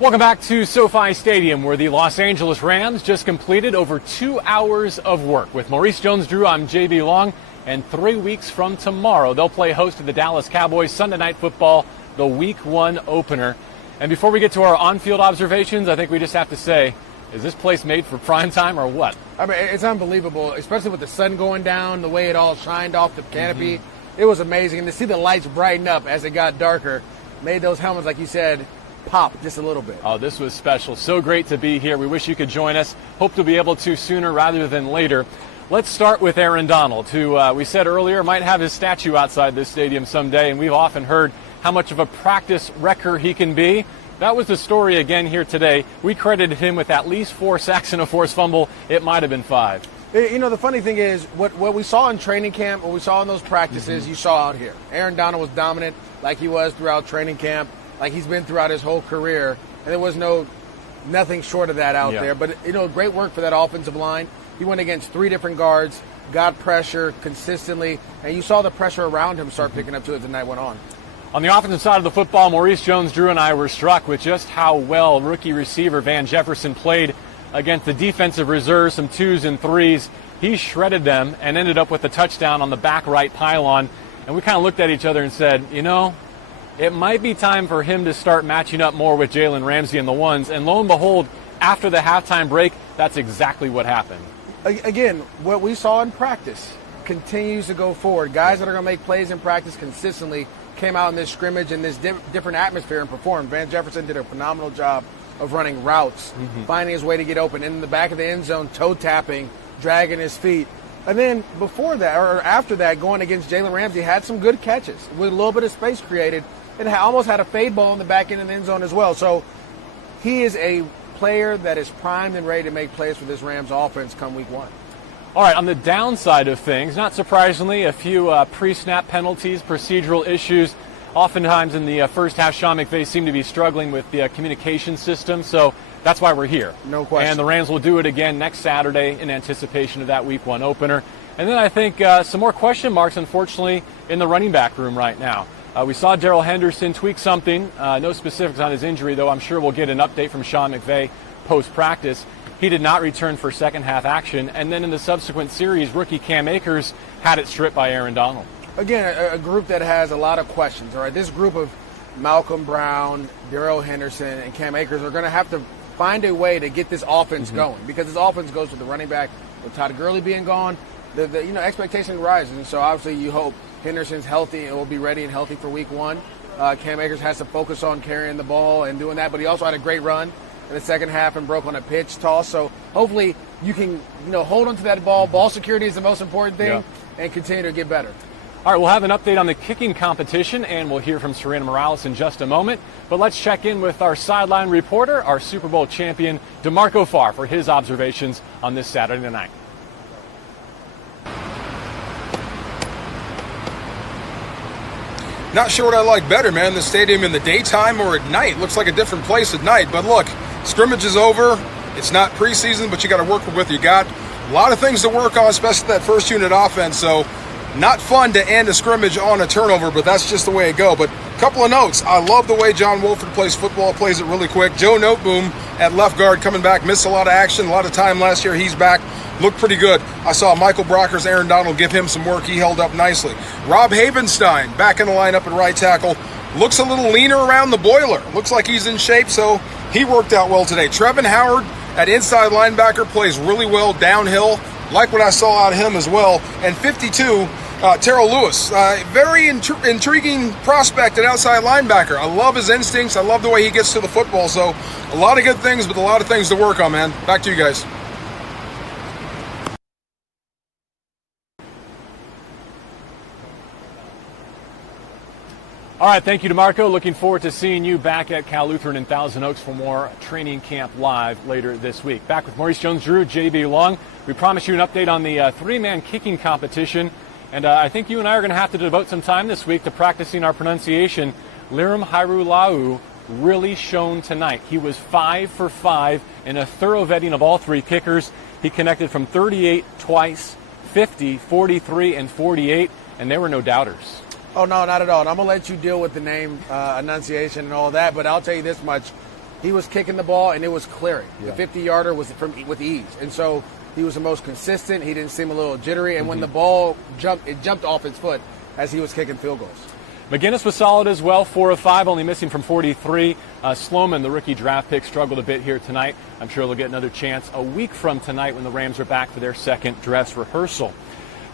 Welcome back to SoFi Stadium, where the Los Angeles Rams just completed over 2 hours of work. With Maurice Jones-Drew, I'm JB Long, and 3 weeks from tomorrow, they'll play host to the Dallas Cowboys Sunday Night Football, the Week 1 opener. And before we get to our on-field observations, I think we just have to say, is this place made for prime time or what? I mean, it's unbelievable, especially with the sun going down, the way it all shined off the canopy. It was amazing. And to see the lights brighten up as it got darker made those helmets, like you said, pop just a little bit. Oh, this was special. So great to be here. We wish you could join us. Hope to be able to sooner rather than later. Let's start with Aaron Donald, who we said earlier might have his statue outside this stadium someday, and we've often heard how much of a practice wrecker he can be. That was the story again here today. We credited him with at least 4 sacks and a forced fumble. It might have been 5. You know, the funny thing is, what we saw in training camp, what we saw in those practices, you saw out here. Aaron Donald was dominant like he was throughout training camp, like he's been throughout his whole career, and there was nothing short of that out there. But, you know, great work for that offensive line. He went against 3 different guards, got pressure consistently, and you saw the pressure around him start picking up to it as the night went on. On the offensive side of the football, Maurice Jones-Drew and I were struck with just how well rookie receiver Van Jefferson played against the defensive reserves, some 2s and 3s. He shredded them and ended up with a touchdown on the back right pylon. And we kind of looked at each other and said, you know, it might be time for him to start matching up more with Jalen Ramsey and the ones. And lo and behold, after the halftime break, that's exactly what happened. Again, what we saw in practice continues to go forward. Guys that are going to make plays in practice consistently came out in this scrimmage in this different atmosphere and performed. Van Jefferson did a phenomenal job of running routes, finding his way to get open in the back of the end zone, toe tapping, dragging his feet. And then before that, or after that, going against Jalen Ramsey, had some good catches with a little bit of space created, and almost had a fade ball in the back end of the end zone as well. So he is a player that is primed and ready to make plays for this Rams offense come week 1. All right, on the downside of things, not surprisingly, a few pre-snap penalties, procedural issues. Oftentimes in the first half, Sean McVay seemed to be struggling with the communication system, so that's why we're here. No question. And the Rams will do it again next Saturday in anticipation of that Week 1 opener. And then I think some more question marks, unfortunately, in the running back room right now. We saw Darrell Henderson tweak something. No specifics on his injury, though I'm sure we'll get an update from Sean McVay post-practice. He did not return for second-half action. And then in the subsequent series, rookie Cam Akers had it stripped by Aaron Donald. Again, a group that has a lot of questions. All right, this group of Malcolm Brown, Darrell Henderson, and Cam Akers are going to have to find a way to get this offense going, because this offense goes with the running back. With Todd Gurley being gone, the expectation rises. And so obviously you hope Henderson's healthy and will be ready and healthy for week 1. Cam Akers has to focus on carrying the ball and doing that, but he also had a great run in the second half and broke on a pitch toss. So hopefully you can, hold on to that ball. Ball security is the most important thing, and continue to get better. All right, we'll have an update on the kicking competition, and we'll hear from Serena Morales in just a moment. But let's check in with our sideline reporter, our Super Bowl champion, DeMarco Farr, for his observations on this Saturday night. Not sure what I like better, man, the stadium in the daytime or at night. Looks like a different place at night. But look, scrimmage is over. It's not preseason, but you got to work with what you got. A lot of things to work on, especially that first unit offense. So not fun to end a scrimmage on a turnover, but that's just the way it go. But a couple of notes. I love the way John Wolford plays football, plays it really quick. Joe Noteboom at left guard coming back, missed a lot of action, a lot of time last year. He's back. Looked pretty good. I saw Michael Brockers, Aaron Donald give him some work. He held up nicely. Rob Havenstein back in the lineup at right tackle. Looks a little leaner around the boiler. Looks like he's in shape, so he worked out well today. Trevin Howard at inside linebacker plays really well downhill. Like what I saw out of him as well. And 52, Terrell Lewis. Very intriguing prospect at outside linebacker. I love his instincts. I love the way he gets to the football. So a lot of good things, but a lot of things to work on, man. Back to you guys. All right, thank you, DeMarco. Looking forward to seeing you back at Cal Lutheran in Thousand Oaks for more training camp live later this week. Back with Maurice Jones-Drew, JB Long. We promised you an update on the three-man kicking competition, and I think you and I are going to have to devote some time this week to practicing our pronunciation. Lirim Hairulau really shone tonight. He was 5 for 5 in a thorough vetting of all three kickers. He connected from 38 twice, 50, 43, and 48, and there were no doubters. Oh, no, not at all. And I'm going to let you deal with the name enunciation and all that, but I'll tell you this much. he was kicking the ball and it was clearing. Yeah. The 50-yarder was with ease. And so he was the most consistent. He didn't seem a little jittery. And when the ball jumped, it jumped off his foot as he was kicking field goals. McGinnis was solid as well, 4 of 5, only missing from 43. Sloman, the rookie draft pick, struggled a bit here tonight. I'm sure they'll get another chance a week from tonight when the Rams are back for their second dress rehearsal.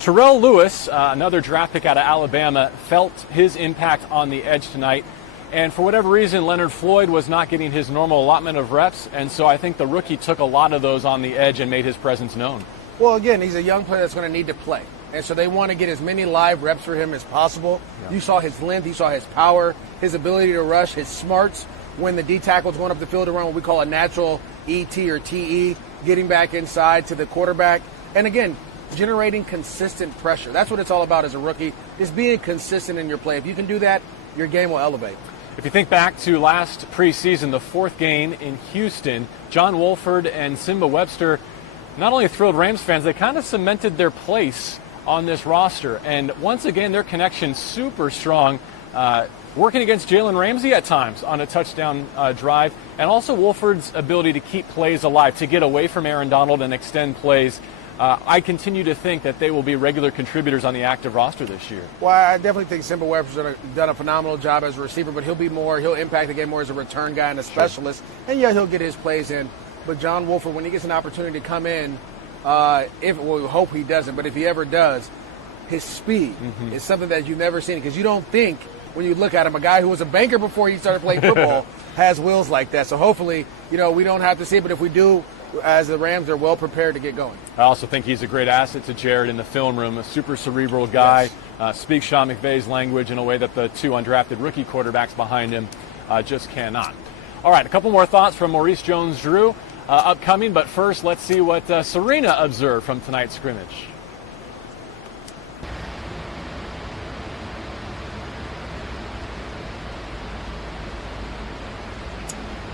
Terrell Lewis, another draft pick out of Alabama, felt his impact on the edge tonight. And for whatever reason, Leonard Floyd was not getting his normal allotment of reps. And so I think the rookie took a lot of those on the edge and made his presence known. Well, again, he's a young player that's going to need to play. And so they want to get as many live reps for him as possible. Yeah. You saw his length, you saw his power, his ability to rush, his smarts when the D tackle's going up the field to run what we call a natural ET or TE, getting back inside to the quarterback. And again, generating consistent pressure. That's what it's all about as a rookie, is being consistent in your play. If you can do that, your game will elevate. If you think back to last preseason, the 4th game in Houston, John Wolford and Simba Webster not only thrilled Rams fans, they kind of cemented their place on this roster. And once again, their connection super strong, working against Jalen Ramsey at times on a touchdown drive, and also Wolford's ability to keep plays alive, to get away from Aaron Donald and extend plays. I continue to think that they will be regular contributors on the active roster this year. Well, I definitely think Simba Webster's done a phenomenal job as a receiver, but he'll impact the game more as a return guy and a specialist. Sure. And yeah, he'll get his plays in. But John Wolford, when he gets an opportunity to come in, we hope he doesn't, but if he ever does, his speed is something that you've never seen, because you don't think when you look at him, a guy who was a banker before he started playing football has wheels like that. So hopefully, we don't have to see it, but if we do, as the Rams are well prepared to get going. I also think he's a great asset to Jared in the film room, a super cerebral guy, speaks Sean McVay's language in a way that the 2 undrafted rookie quarterbacks behind him just cannot. All right, a couple more thoughts from Maurice Jones-Drew upcoming, but first let's see what Serena observed from tonight's scrimmage.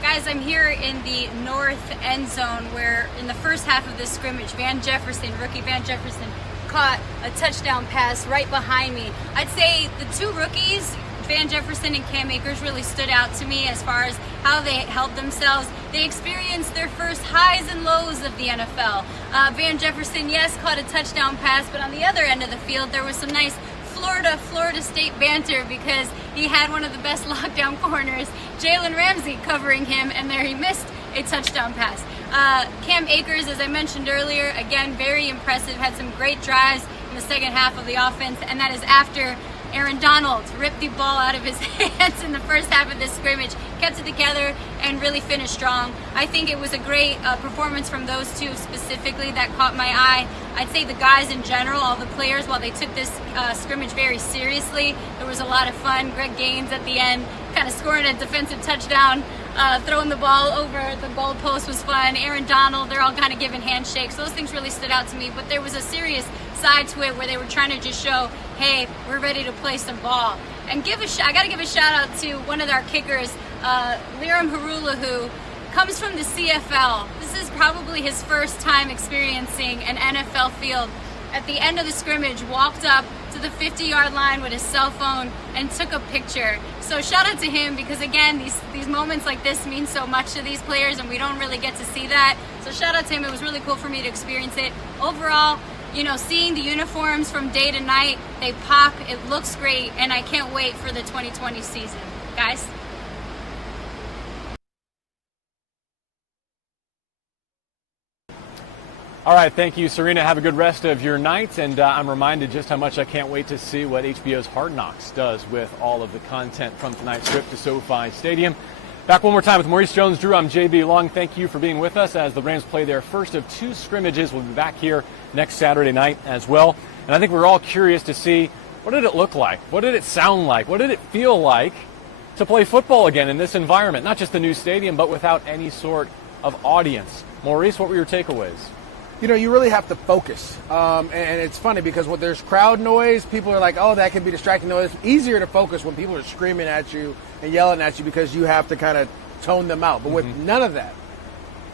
Guys, I'm here in the north end zone where in the first half of this scrimmage, rookie Van Jefferson, caught a touchdown pass right behind me. I'd say the 2 rookies, Van Jefferson and Cam Akers, really stood out to me as far as how they held themselves. They experienced their first highs and lows of the NFL. Van Jefferson, yes, caught a touchdown pass, but on the other end of the field, there was some nice Florida State banter because he had one of the best lockdown corners, Jalen Ramsey, covering him, and there he missed a touchdown pass. Cam Akers, as I mentioned earlier, again, very impressive, had some great drives in the second half of the offense, and that is after Aaron Donald ripped the ball out of his hands in the first half of this scrimmage, kept it together, and really finished strong. I think it was a great performance from those 2 specifically that caught my eye. I'd say the guys in general, all the players, while they took this scrimmage very seriously, there was a lot of fun. Greg Gaines at the end kind of scoring a defensive touchdown, throwing the ball over the goalpost was fun. Aaron Donald, they're all kind of giving handshakes. Those things really stood out to me, but there was a serious side to it where they were trying to just show, hey, we're ready to play some ball. And I got to give a shout out to one of our kickers, Liram Harula, who comes from the CFL. This is probably his first time experiencing an NFL field. At the end of the scrimmage, walked up to the 50-yard line with his cell phone and took a picture. So shout out to him, because again, these moments like this mean so much to these players, and we don't really get to see that. So shout out to him. It was really cool for me to experience it. Overall, seeing the uniforms from day to night, they pop, it looks great, and I can't wait for the 2020 season. Guys? All right, thank you, Serena. Have a good rest of your night, and I'm reminded just how much I can't wait to see what HBO's Hard Knocks does with all of the content from tonight's trip to SoFi Stadium. Back one more time with Maurice Jones-Drew. I'm JB Long. Thank you for being with us as the Rams play their first of 2 scrimmages. We'll be back here next Saturday night as well. And I think we're all curious to see, what did it look like? What did it sound like? What did it feel like to play football again in this environment? Not just the new stadium, but without any sort of audience. Maurice, what were your takeaways? You really have to focus. And it's funny because when there's crowd noise, people are like, oh, that can be distracting noise. It's easier to focus when people are screaming at you and yelling at you because you have to kind of tone them out. But with none of that,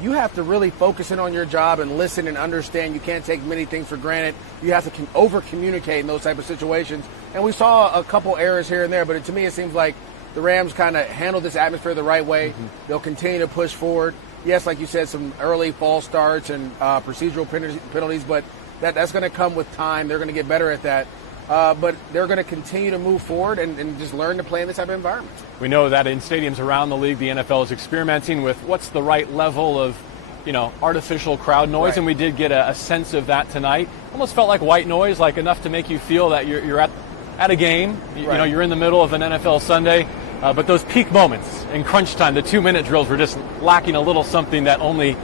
you have to really focus in on your job and listen and understand. You can't take many things for granted. You have to over-communicate in those type of situations. And we saw a couple errors here and there, but to me it seems like the Rams kind of handled this atmosphere the right way. They'll continue to push forward. Yes, like you said, some early false starts and procedural penalties, but that's going to come with time. They're going to get better at that. But they're going to continue to move forward and just learn to play in this type of environment. We know that in stadiums around the league, the NFL is experimenting with what's the right level of, artificial crowd noise, Right. and we did get a sense of that tonight. Almost felt like white noise, like enough to make you feel that you're at a game. Right. You're in the middle of an NFL Sunday. But those peak moments in crunch time, the 2-minute drills, were just lacking a little something that only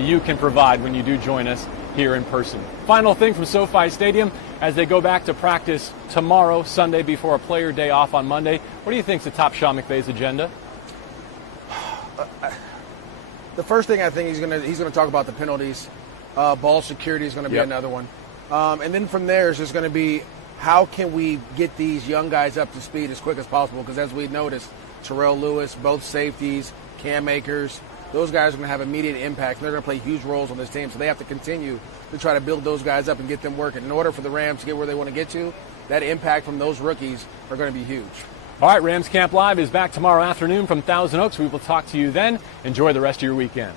you can provide when you do join us here in person. Final thing from SoFi Stadium, as they go back to practice tomorrow, Sunday, before a player day off on Monday. What do you think is the top Sean McVay's agenda? The first thing I think he's gonna talk about the penalties. Ball security is going to be another one. And then from there is just going to be how can we get these young guys up to speed as quick as possible? Because as we noticed, Terrell Lewis, both safeties, Cam Akers, those guys are going to have immediate impact. They're going to play huge roles on this team, so they have to continue to try to build those guys up and get them working. In order for the Rams to get where they want to get to, that impact from those rookies are going to be huge. All right, Rams Camp Live is back tomorrow afternoon from Thousand Oaks. We will talk to you then. Enjoy the rest of your weekend.